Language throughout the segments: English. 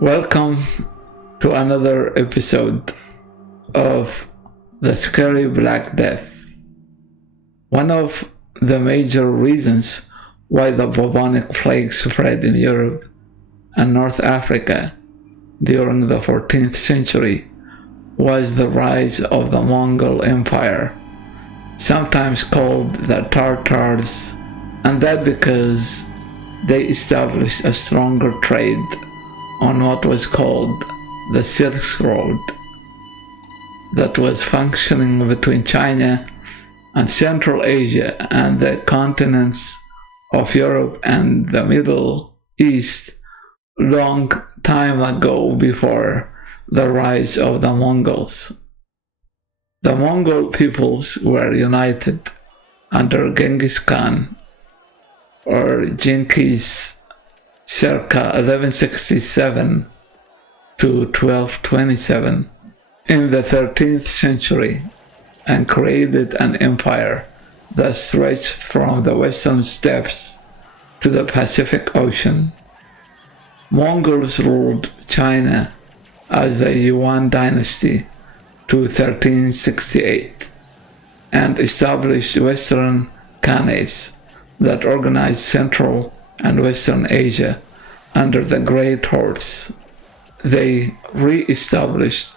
Welcome to another episode of The Scary Black Death. One of the major reasons why the bubonic plague spread in Europe and North Africa during the 14th century was the rise of the Mongol Empire, sometimes called the Tartars, and that because they established a stronger trade on what was called the Silk Road that was functioning between China and Central Asia and the continents of Europe and the Middle East long time ago before the rise of the Mongols. The Mongol peoples were united under Genghis Khan or Genghis circa 1167 to 1227 in the 13th century and created an empire that stretched from the western steppes to the Pacific Ocean. Mongols ruled China as the Yuan dynasty to 1368 and established Western Khanates that organized Central and Western Asia under the Great Horse. They re-established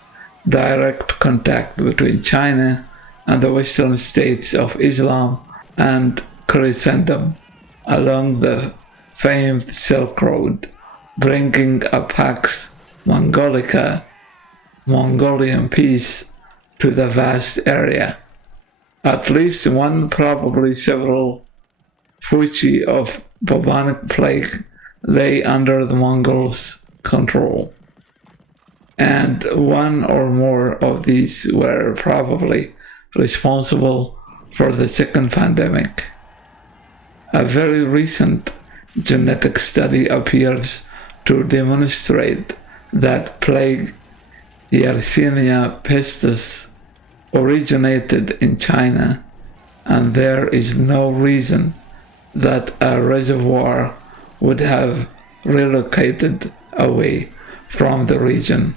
direct contact between China and the Western states of Islam and Christendom along the famed Silk Road, bringing a Pax Mongolica, Mongolian peace, to the vast area. At least one, probably several, Fuji of bubonic plague lay under the Mongols' control, and one or more of these were probably responsible for the second pandemic. A very recent genetic study appears to demonstrate that plague Yersinia pestis originated in China, and there is no reason that a reservoir would have relocated away from the region.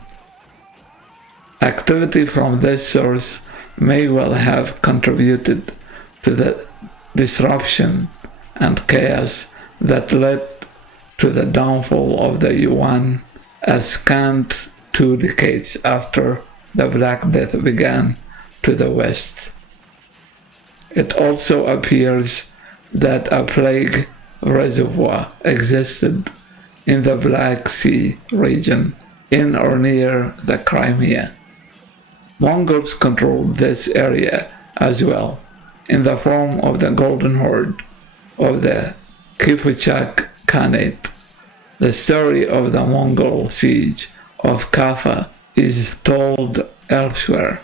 Activity from this source may well have contributed to the disruption and chaos that led to the downfall of the Yuan a scant 2 decades after the Black Death began to the west. It also appears that a plague reservoir existed in the Black Sea region in or near the Crimea. Mongols controlled this area as well in the form of the Golden Horde of the Kipchak Khanate. The story of the Mongol siege of Kaffa is told elsewhere,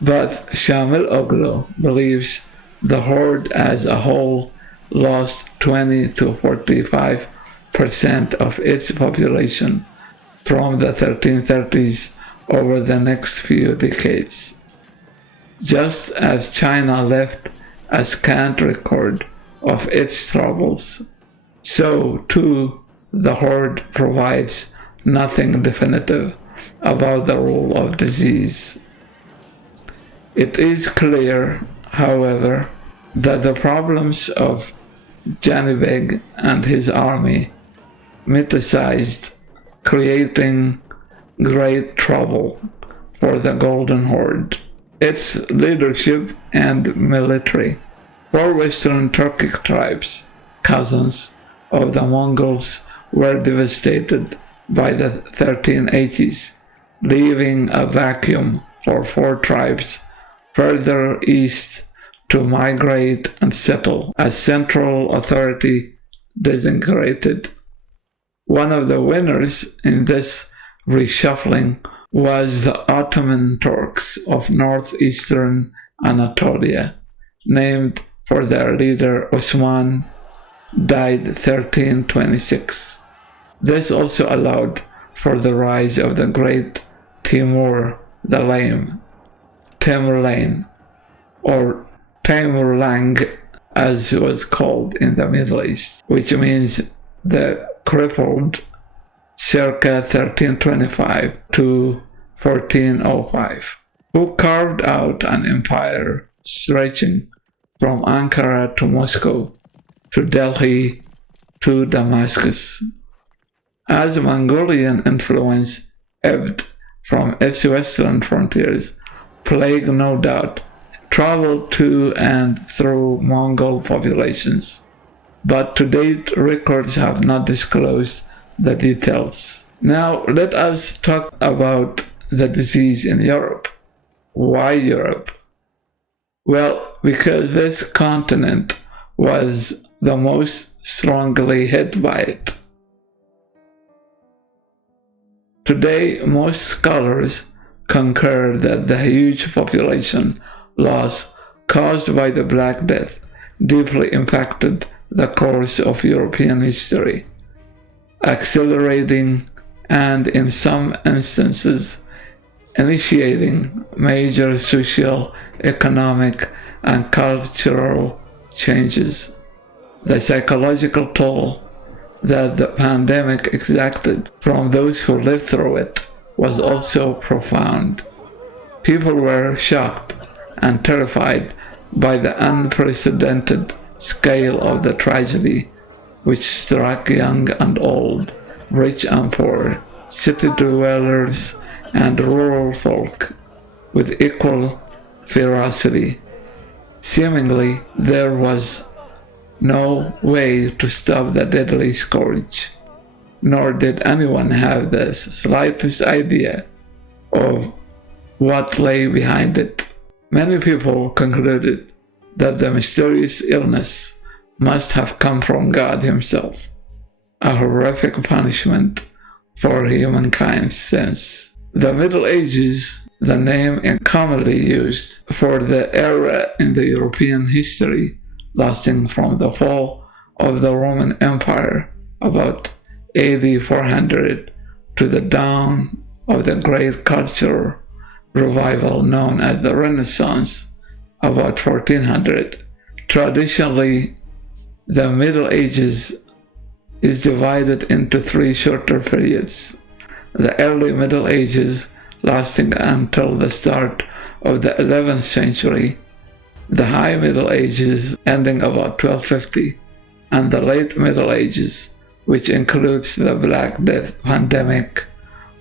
but Shamil Oglu believes the horde as a whole lost 20 to 45% of its population from the 1330s over the next few decades. Just as China left a scant record of its troubles, so too the horde provides nothing definitive about the rule of disease. It is clear, however, that the problems of Janibeg and his army metastasized, creating great trouble for the Golden Horde, its leadership and military. 4 Western Turkic tribes, cousins of the Mongols, were devastated by the 1380s, leaving a vacuum for 4 tribes further east to migrate and settle as central authority disintegrated. One of the winners in this reshuffling was the Ottoman Turks of northeastern Anatolia, named for their leader Osman, died 1326. This also allowed for the rise of the great Timur the Lame, Tamerlane, or Tamerlang as was called in the Middle East, which means the crippled circa 1325 to 1405, who carved out an empire stretching from Ankara to Moscow to Delhi to Damascus. As Mongolian influence ebbed from its western frontiers, plague no doubt traveled to and through Mongol populations, but to date records have not disclosed the details. Now let us talk about the disease in Europe. Why Europe? Well, because this continent was the most strongly hit by it. Today, most scholars concur that the huge population loss caused by the Black Death deeply impacted the course of European history, accelerating and, in some instances, initiating major social, economic, and cultural changes. The psychological toll that the pandemic exacted from those who lived through it was also profound. People were shocked and terrified by the unprecedented scale of the tragedy, which struck young and old, rich and poor, city dwellers and rural folk with equal ferocity. Seemingly, there was no way to stop the deadly scourge, nor did anyone have the slightest idea of what lay behind it. Many people concluded that the mysterious illness must have come from God Himself, a horrific punishment for humankind's sins. The Middle Ages, the name commonly used for the era in the European history lasting from the fall of the Roman Empire about AD 400 to the dawn of the great cultural revival known as the Renaissance about 1400. Traditionally, the Middle Ages is divided into three shorter periods: the early Middle Ages lasting until the start of the 11th century, the High Middle Ages ending about 1250, and the Late Middle Ages, which includes the Black Death pandemic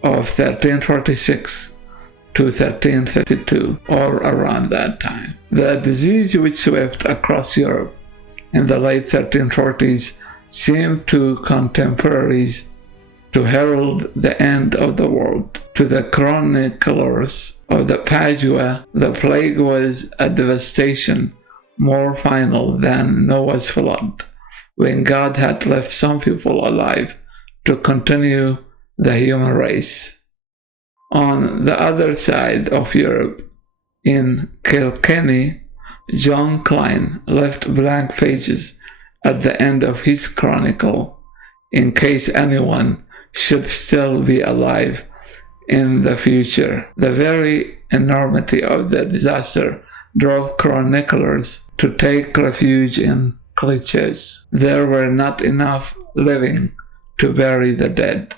of 1346 to 1352, or around that time. The disease which swept across Europe in the late 1340s seemed to contemporaries to herald the end of the world. To the chroniclers of the Padua, the plague was a devastation more final than Noah's flood, when God had left some people alive to continue the human race. On the other side of Europe, in Kilkenny, John Klein left blank pages at the end of his chronicle in case anyone should still be alive in the future. The very enormity of the disaster drove chroniclers to take refuge in cliches. There were not enough living to bury the dead.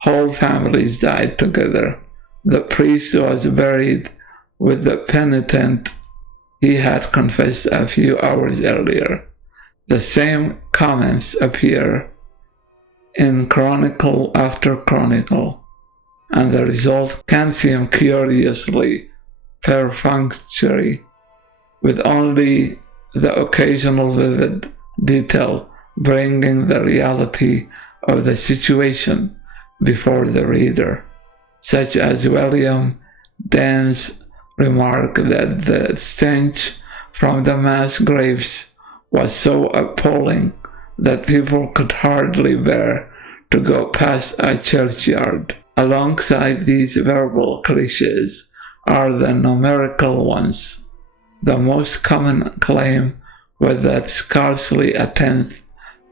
Whole families died together. The priest was buried with the penitent he had confessed a few hours earlier. The same comments appear in chronicle after chronicle, and the result can seem curiously perfunctory, with only the occasional vivid detail bringing the reality of the situation before the reader, such as William Dan's remark that the stench from the mass graves was so appalling that people could hardly bear to go past a churchyard. Alongside these verbal cliches are the numerical ones. The most common claim was that scarcely a tenth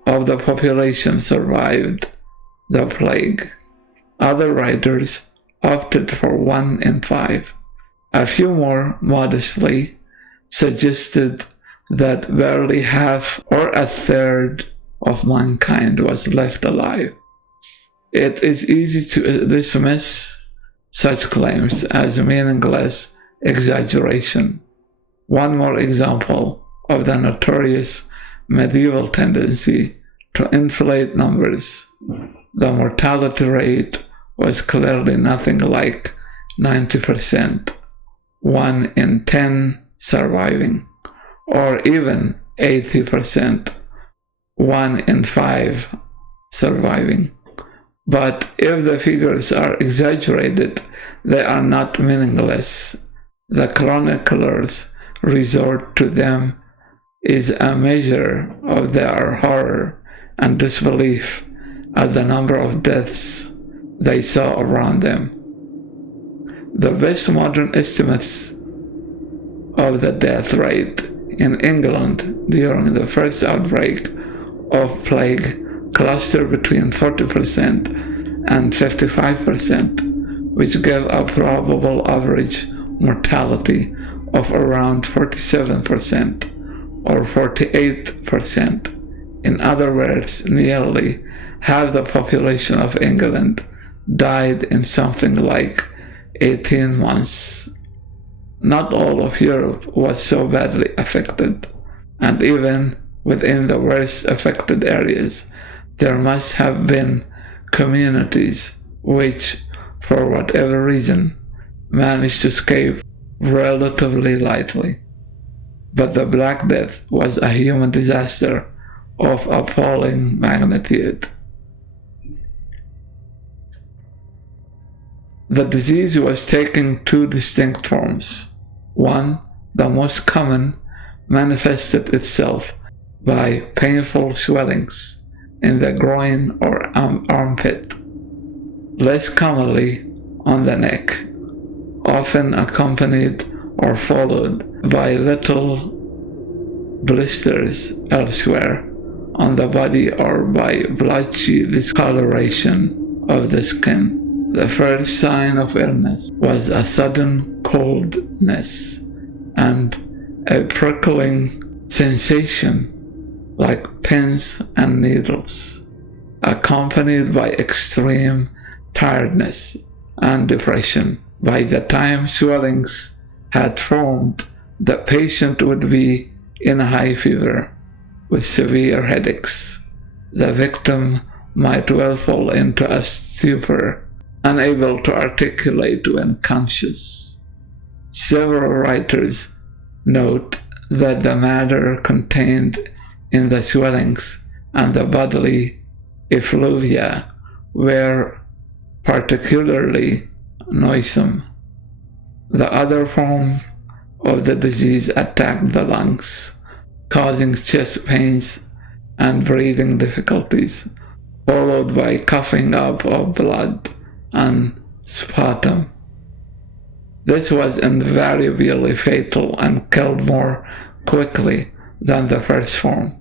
of the population survived the plague. Other writers opted for 1 in 5. A few more modestly suggested that barely half or a third of mankind was left alive. It is easy to dismiss such claims as meaningless exaggeration. One more example of the notorious medieval tendency to inflate numbers. The mortality rate was clearly nothing like 90%, 1 in 10 surviving, or even 80%, 1 in 5 surviving. But if the figures are exaggerated, they are not meaningless. The chroniclers resort to them is a measure of their horror and disbelief at the number of deaths they saw around them. The best modern estimates of the death rate in England during the first outbreak of plague cluster between 40% and 55%, which give a probable average mortality of around 47% or 48%. In other words, nearly half the population of England died in something like 18 months. Not all of Europe was so badly affected, and even within the worst affected areas, there must have been communities which, for whatever reason, managed to escape relatively lightly. But the Black Death was a human disaster of appalling magnitude. The disease was taking two distinct forms. One, the most common, manifested itself by painful swellings in the groin or armpit, less commonly on the neck, often accompanied or followed by little blisters elsewhere on the body or by blotchy discoloration of the skin. The first sign of illness was a sudden coldness and a prickling sensation like pins and needles, accompanied by extreme tiredness and depression. By the time swellings had formed, the patient would be in a high fever with severe headaches. The victim might well fall into a stupor, unable to articulate when conscious. Several writers note that the matter contained in the swellings and the bodily effluvia were particularly noisome. The other form of the disease attacked the lungs, causing chest pains and breathing difficulties, followed by coughing up of blood and sputum. This was invariably fatal and killed more quickly than the first form,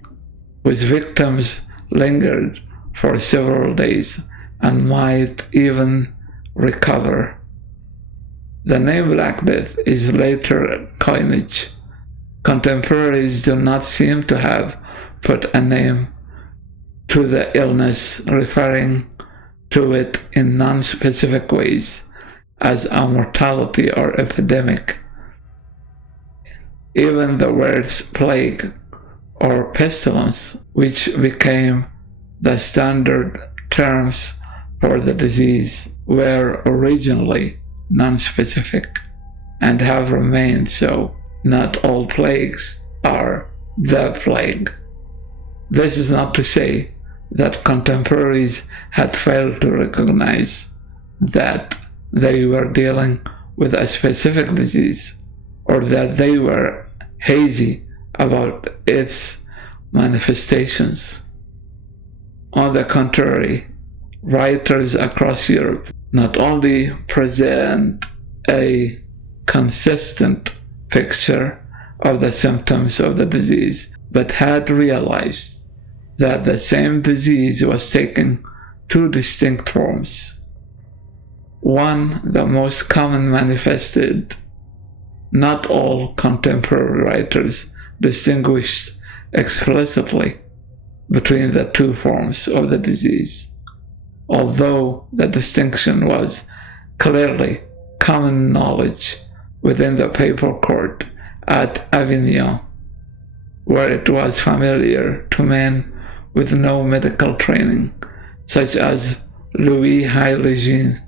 whose victims lingered for several days and might even recover. The name Black Death is later coinage. Contemporaries do not seem to have put a name to the illness, referring to it in non-specific ways as a mortality or epidemic. Even the words plague or pestilence, which became the standard terms for the disease, were originally non-specific and have remained so. Not all plagues are the plague. This is not to say that contemporaries had failed to recognize that they were dealing with a specific disease, or that they were hazy about its manifestations. On the contrary, writers across Europe not only present a consistent picture of the symptoms of the disease, but had realized that the same disease was taking two distinct forms. One, the most common, manifested. Not all contemporary writers distinguished explicitly between the two forms of the disease. although the distinction was clearly common knowledge within the papal court at Avignon, where it was familiar to men with no medical training, such as Louis Haile-Jean.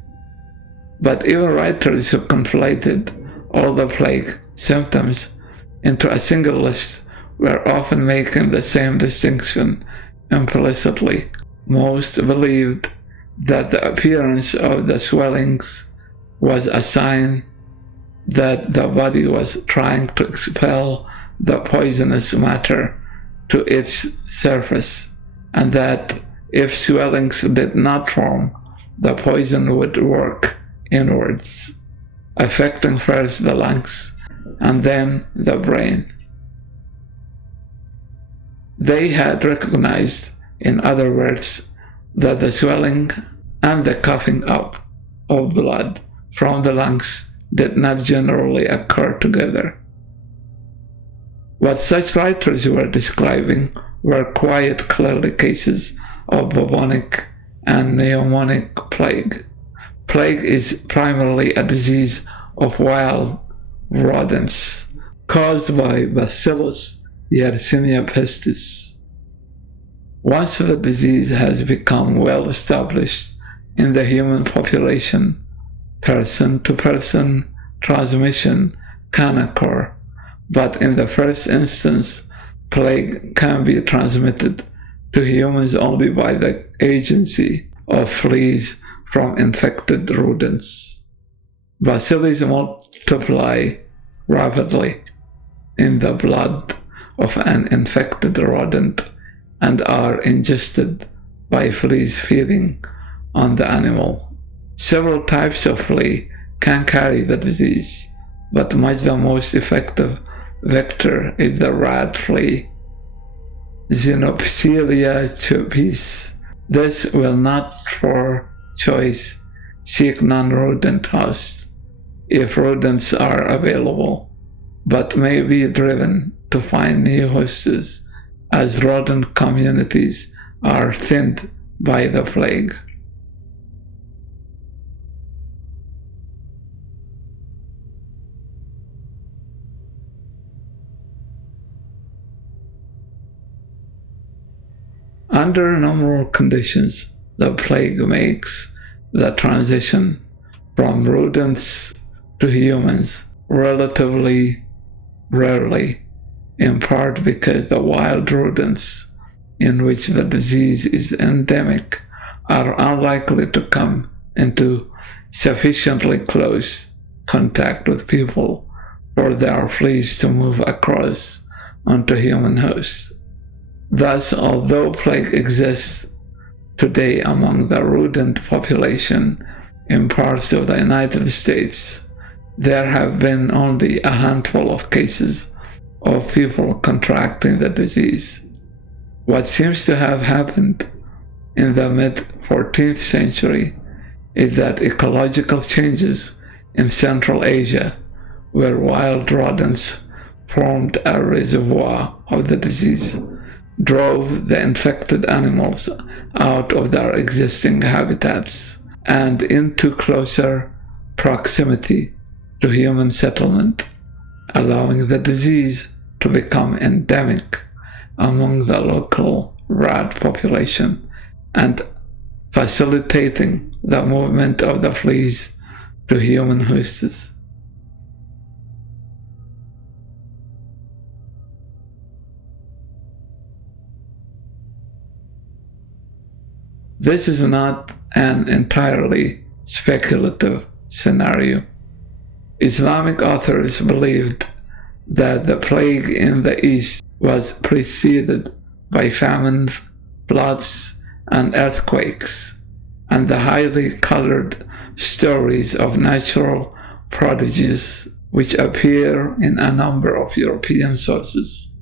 But even writers who conflated all the plague symptoms into a single list were often making the same distinction implicitly. Most believed that the appearance of the swellings was a sign that the body was trying to expel the poisonous matter to its surface, and that if swellings did not form, the poison would work inwards, affecting first the lungs and then the brain. They had recognized, in other words, that the swelling and the coughing up of blood from the lungs did not generally occur together. What such writers were describing were quite clearly cases of bubonic and pneumonic plague. Plague is primarily a disease of wild rodents caused by Bacillus Yersinia pestis. Once the disease has become well established in the human population, person-to-person transmission can occur, but in the first instance, plague can be transmitted to humans only by the agency of fleas from infected rodents. Bacilli multiply rapidly in the blood of an infected rodent and are ingested by fleas feeding on the animal. Several types of flea can carry the disease, but much the most effective vector is the rat flea, Xenopsilia chupis. This will not for choice seek non-rodent hosts if rodents are available, but may be driven to find new hosts as rodent communities are thinned by the plague. Under normal conditions, the plague makes the transition from rodents to humans relatively rarely, in part because the wild rodents in which the disease is endemic are unlikely to come into sufficiently close contact with people for their fleas to move across onto human hosts. Thus, although plague exists today among the rodent population in parts of the United States, there have been only a handful of cases of people contracting the disease. What seems to have happened in the mid-14th century is that ecological changes in Central Asia, where wild rodents formed a reservoir of the disease, drove the infected animals out of their existing habitats and into closer proximity to human settlement, allowing the disease to become endemic among the local rat population and facilitating the movement of the fleas to human hosts. This is not an entirely speculative scenario. Islamic authors believed that the plague in the East was preceded by famine, floods, and earthquakes, and the highly colored stories of natural prodigies which appear in a number of European sources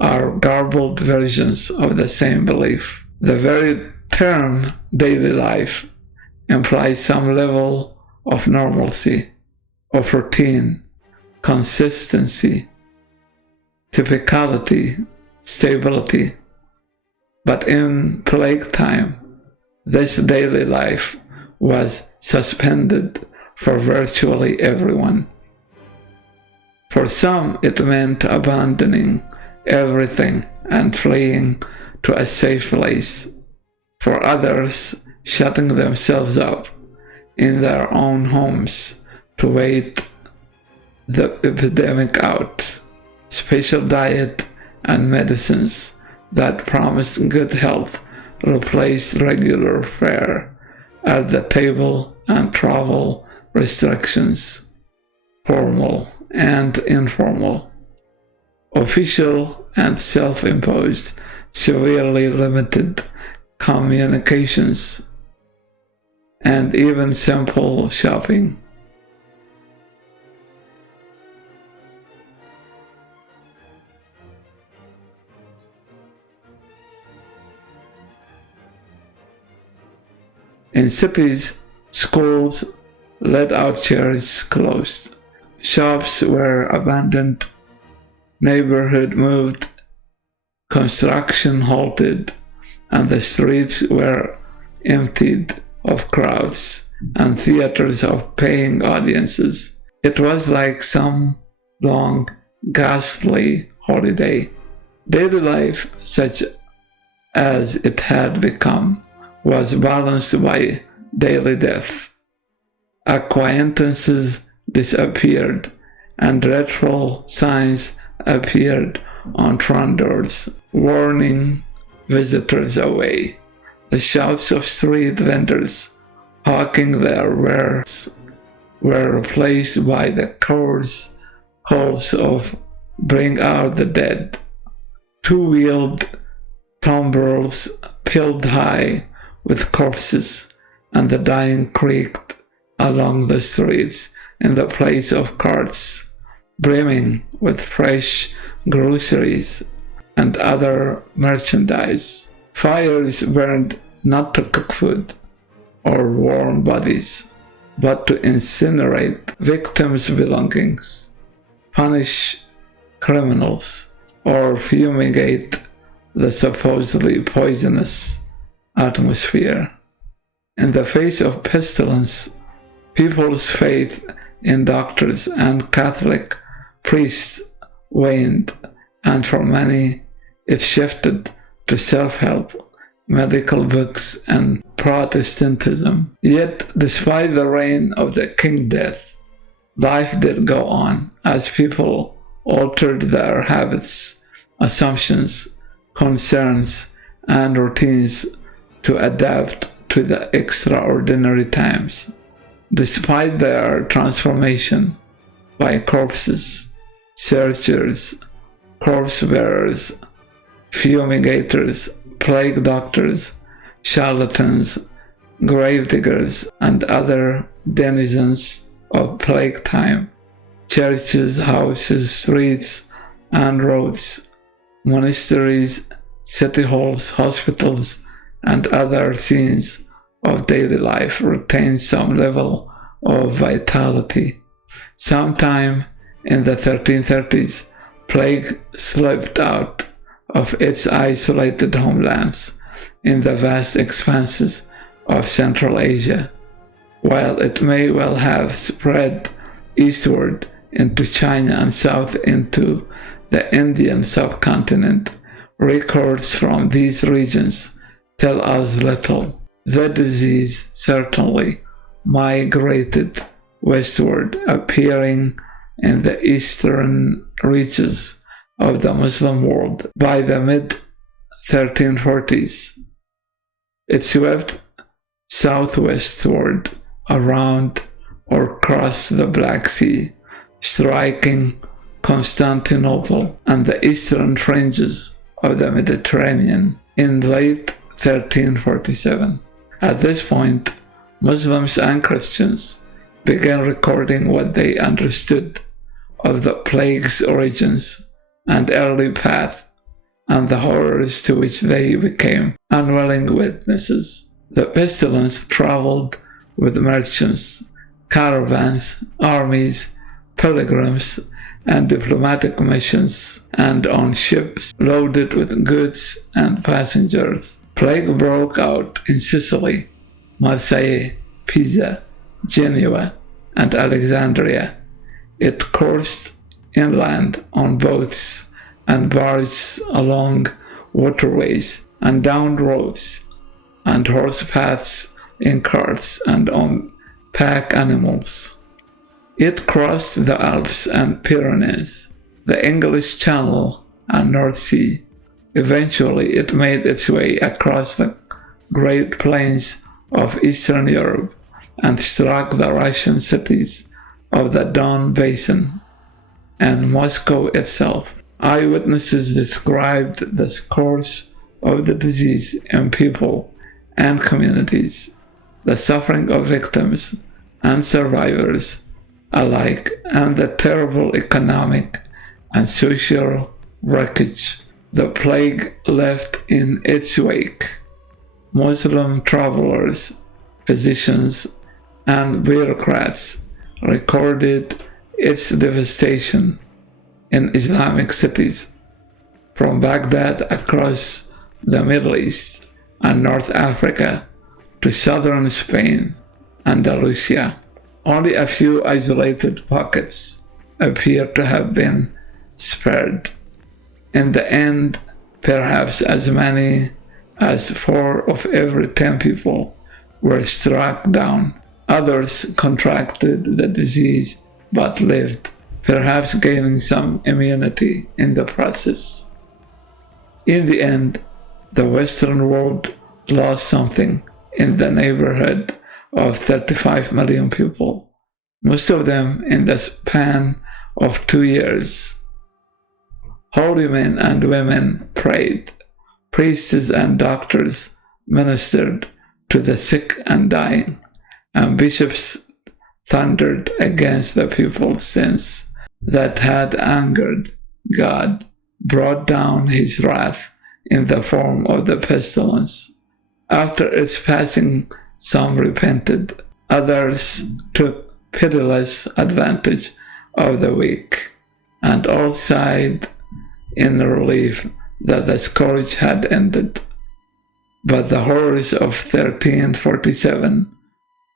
are garbled versions of the same belief. The very term daily life implies some level of normalcy, of routine, consistency, typicality, stability. But in plague time, this daily life was suspended for virtually everyone. For some, it meant abandoning everything and fleeing to a safe place. For others, shutting themselves up in their own homes to wait the epidemic out. Special diet and medicines that promised good health replaced regular fare at the table and travel restrictions, formal and informal, official and self-imposed, severely limited communications, and even simple shopping. In cities, schools let-out chairs closed, shops were abandoned, neighborhood moved, construction halted, and the streets were emptied of crowds and theaters of paying audiences. It was like some long, ghastly holiday. Daily life, such as it had become, was balanced by daily death. Acquaintances disappeared, and dreadful signs appeared on front doors, warning visitors away. The shouts of street vendors hawking their wares were replaced by the coarse calls of "Bring out the dead." Two-wheeled tumbrels piled high with corpses, and the dying creaked along the streets in the place of carts brimming with fresh groceries and other merchandise. Fires burned not to cook food or warm bodies, but to incinerate victims' belongings, punish criminals, or fumigate the supposedly poisonous atmosphere. In the face of pestilence, people's faith in doctors and Catholic priests waned, and for many it shifted to self-help, medical books, and Protestantism. Yet, despite the reign of the King Death, life did go on as people altered their habits, assumptions, concerns, and routines to adapt to the extraordinary times. Despite their transformation by corpses, searchers, corpse bearers, fumigators, plague doctors, charlatans, gravediggers, and other denizens of plague time, churches, houses, streets, and roads, monasteries, city halls, hospitals, and other scenes of daily life retain some level of vitality. Sometime in the 1330s, plague slipped out of its isolated homelands in the vast expanses of Central Asia, while it may well have spread eastward into China and south into the Indian subcontinent. Records from these regions tell us little. The disease certainly migrated westward, appearing in the eastern reaches of the Muslim world. By the mid-1340s, it swept southwestward around or across the Black Sea, striking Constantinople and the eastern fringes of the Mediterranean in late 1347. At this point, Muslims and Christians began recording what they understood of the plague's origins and early path, and the horrors to which they became unwilling witnesses. The pestilence traveled with merchants, caravans, armies, pilgrims, and diplomatic missions, and on ships loaded with goods and passengers. Plague broke out in Sicily, Marseille, Pisa, Genoa, and Alexandria. It coursed inland on boats and barges along waterways and down roads and horse paths in carts and on pack animals. It crossed the Alps and Pyrenees, the English Channel and North Sea. Eventually, it made its way across the Great Plains of Eastern Europe and struck the Russian cities of the Don Basin and Moscow itself. Eyewitnesses described the course of the disease in people and communities, the suffering of victims and survivors alike, and the terrible economic and social wreckage the plague left in its wake. Muslim travelers, physicians, and bureaucrats recorded its devastation in Islamic cities, from Baghdad across the Middle East and North Africa to southern Spain, Andalusia. Only a few isolated pockets appear to have been spared. In the end, perhaps as many as 4 of every 10 people were struck down. Others contracted the disease but lived, perhaps gaining some immunity in the process. In the end, the Western world lost something in the neighborhood of 35 million people, most of them in the span of 2 years. Holy men and women prayed, priests and doctors ministered to the sick and dying, and bishops thundered against the people's sins that had angered God, brought down his wrath in the form of the pestilence. After its passing, some repented, others took pitiless advantage of the weak, and all sighed in relief that the scourge had ended. But the horrors of 1347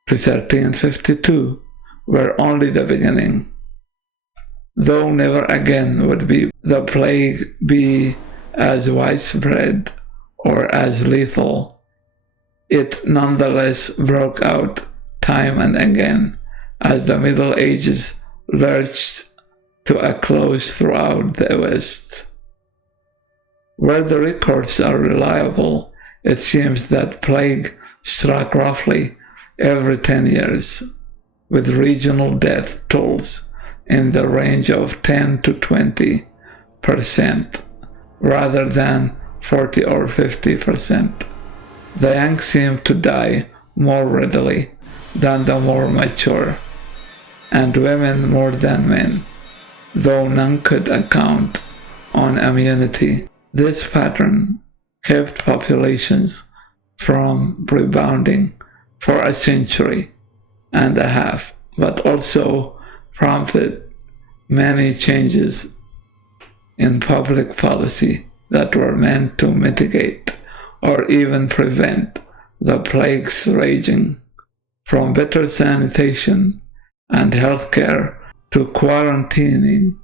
to 1352 were only the beginning. Though never again would the plague be as widespread or as lethal, it nonetheless broke out time and again as the Middle Ages lurched to a close throughout the West. Where the records are reliable, it seems that plague struck roughly every 10 years, with regional death tolls in the range of 10 to 20%, rather than 40 or 50%. The young seem to die more readily than the more mature, and women more than men, though none could account on immunity. This pattern kept populations from rebounding for a century and a half, but also prompted many changes in public policy that were meant to mitigate or even prevent the plague's raging, from better sanitation and healthcare to quarantining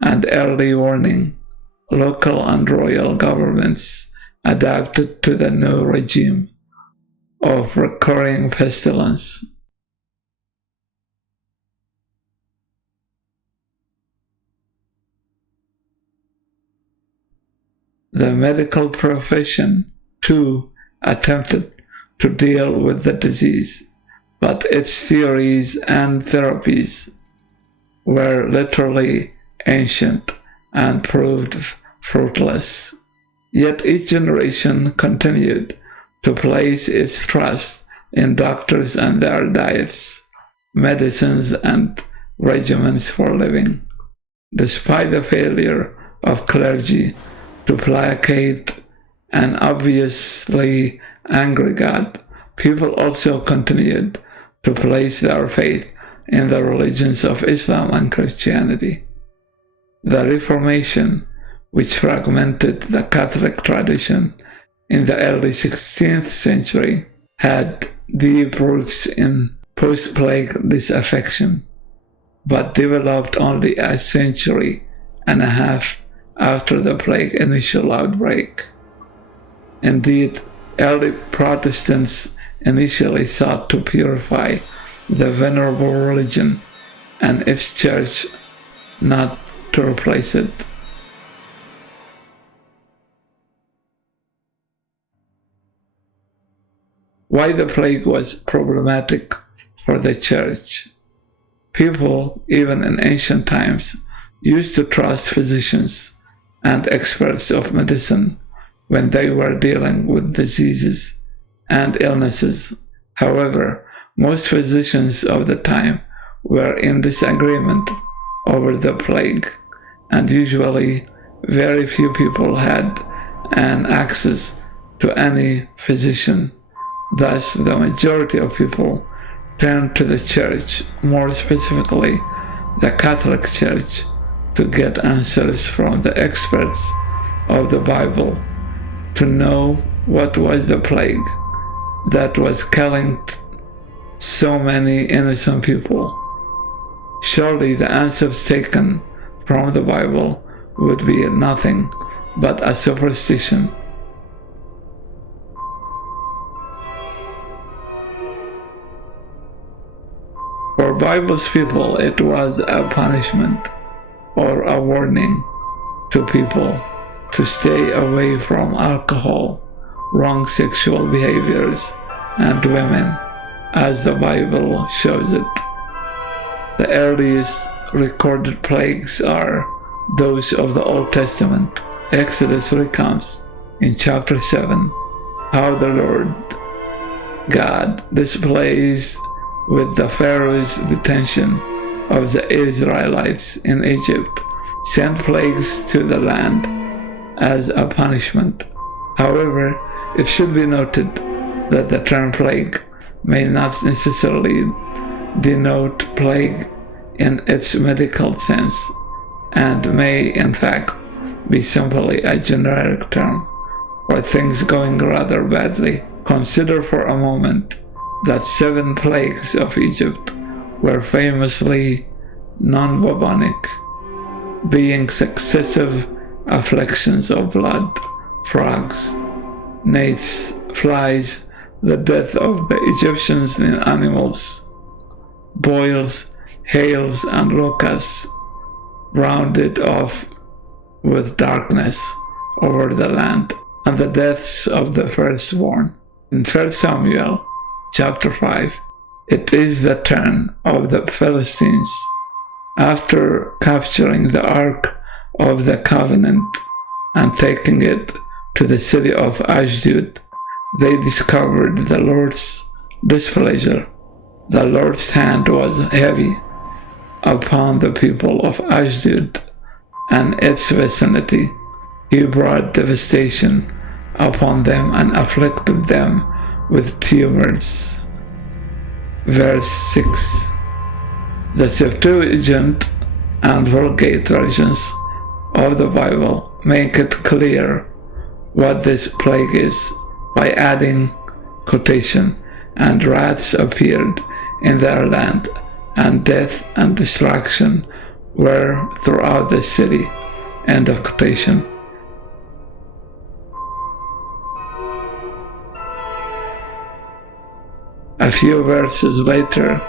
and early warning. Local and royal governments adapted to the new regime of recurring pestilence. The medical profession, too, attempted to deal with the disease, but its theories and therapies were literally ancient and proved fruitless. Yet each generation continued to place its trust in doctors and their diets, medicines, and regimens for living. Despite the failure of clergy to placate an obviously angry God, people also continued to place their faith in the religions of Islam and Christianity. The Reformation, which fragmented the Catholic tradition in the early 16th century had deep roots in post-plague disaffection, but developed only a century and a half after the plague initial outbreak. Indeed, early Protestants initially sought to purify the venerable religion and its church, not to replace it. Why the plague was problematic for the church. People, even in ancient times, used to trust physicians and experts of medicine when they were dealing with diseases and illnesses. However, most physicians of the time were in disagreement over the plague, and usually very few people had an access to any physician. Thus, the majority of people turned to the church, more specifically the Catholic Church, to get answers from the experts of the Bible, to know what was the plague that was killing so many innocent people. Surely the answers taken from the Bible would be nothing but a superstition. For Bible's people, it was a punishment or a warning to people to stay away from alcohol, wrong sexual behaviors, and women, as the Bible shows it. The earliest recorded plagues are those of the Old Testament. Exodus recounts in chapter 7 how the Lord God displays with the Pharaoh's detention of the Israelites in Egypt, sent plagues to the land as a punishment. However, it should be noted that the term plague may not necessarily denote plague in its medical sense, and may in fact be simply a generic term for things going rather badly. Consider for a moment that 7 plagues of Egypt were famously non-bubonic, being successive afflictions of blood, frogs, gnats, flies, the death of the Egyptians in animals, boils, hails, and locusts, rounded off with darkness over the land, and the deaths of the firstborn. In 1 Samuel chapter 5, it is the turn of the Philistines. After capturing the Ark of the Covenant and taking it to the city of Ashdod, they discovered the Lord's displeasure. The Lord's hand was heavy upon the people of Ashdod and its vicinity. He brought devastation upon them and afflicted them with tumors. Verse 6. The Septuagint and Vulgate versions of the Bible make it clear what this plague is by adding quotation, and rats appeared in their land, and death and destruction were throughout the city. End of quotation. A few verses later,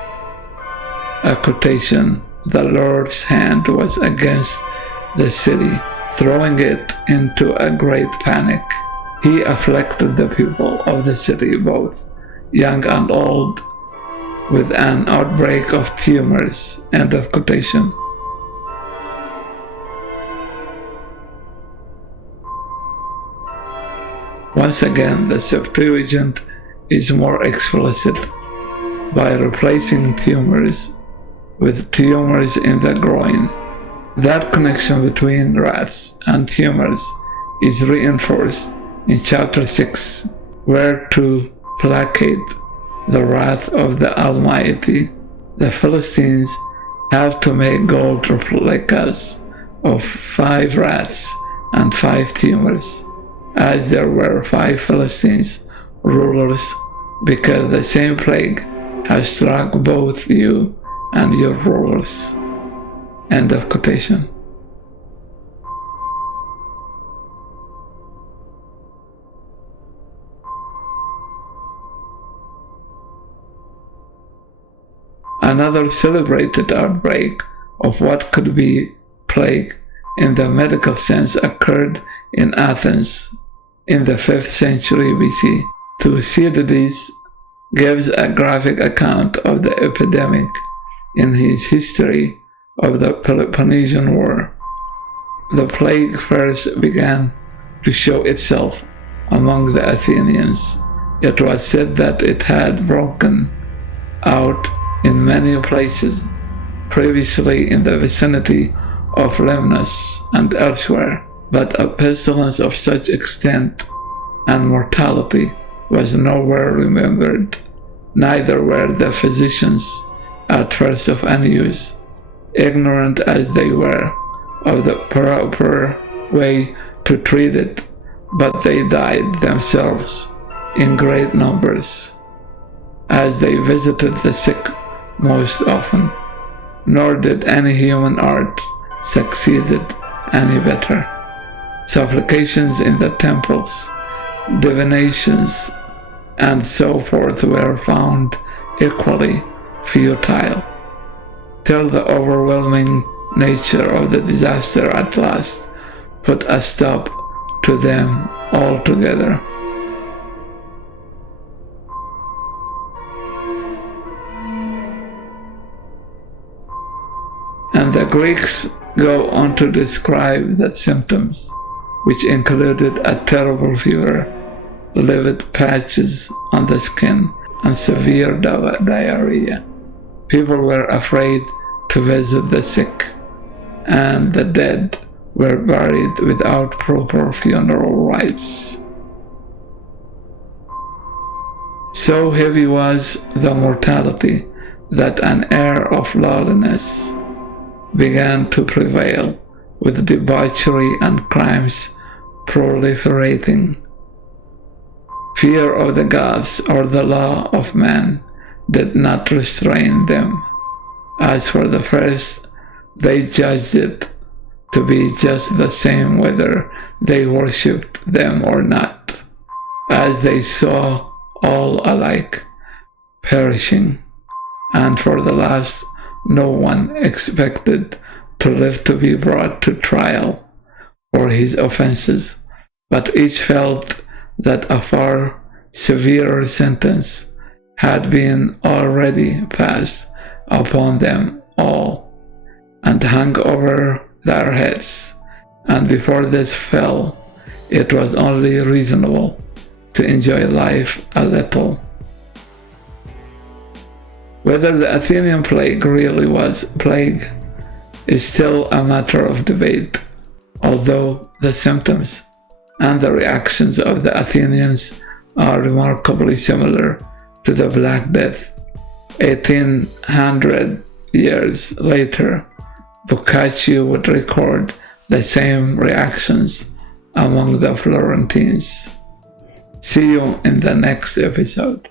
a quotation, the Lord's hand was against the city, throwing it into a great panic. He afflicted the people of the city, both young and old, with an outbreak of tumors. End of quotation. Once again, the Septuagint is more explicit by replacing tumors with tumors in the groin. That connection between rats and tumors is reinforced in chapter 6, where to placate the wrath of the Almighty, the Philistines have to make gold replicas of 5 rats and 5 tumors. as there were 5 Philistine rulers, because the same plague has struck both you and your rulers. End of quotation. Another celebrated outbreak of what could be plague in the medical sense occurred in Athens in the 5th century BC. Thucydides gives a graphic account of the epidemic in his history of the Peloponnesian War. The plague first began to show itself among the Athenians. It was said that it had broken out in many places previously in the vicinity of Lemnos and elsewhere, but a pestilence of such extent and mortality was nowhere remembered, neither were the physicians at first of any use, ignorant as they were of the proper way to treat it, but they died themselves in great numbers, as they visited the sick most often, nor did any human art succeeded any better. Supplications in the temples, divinations, and so forth were found equally futile, till the overwhelming nature of the disaster at last put a stop to them altogether. And the Greeks go on to describe the symptoms, which included a terrible fever, livid patches on the skin, and severe diarrhea. People were afraid to visit the sick, and the dead were buried without proper funeral rites. So heavy was the mortality that an air of lawlessness began to prevail, with debauchery and crimes proliferating. Fear of the gods or the law of man did not restrain them. As for the first, they judged it to be just the same whether they worshipped them or not, as they saw all alike perishing. And for the last, no one expected to live to be brought to trial for his offenses, but each felt that a far severer sentence had been already passed upon them all, and hung over their heads, and before this fell, it was only reasonable to enjoy life a little. Whether the Athenian plague really was plague is still a matter of debate, although the symptoms and the reactions of the Athenians are remarkably similar to the Black Death. 1800 years later, Boccaccio would record the same reactions among the Florentines. See you in the next episode.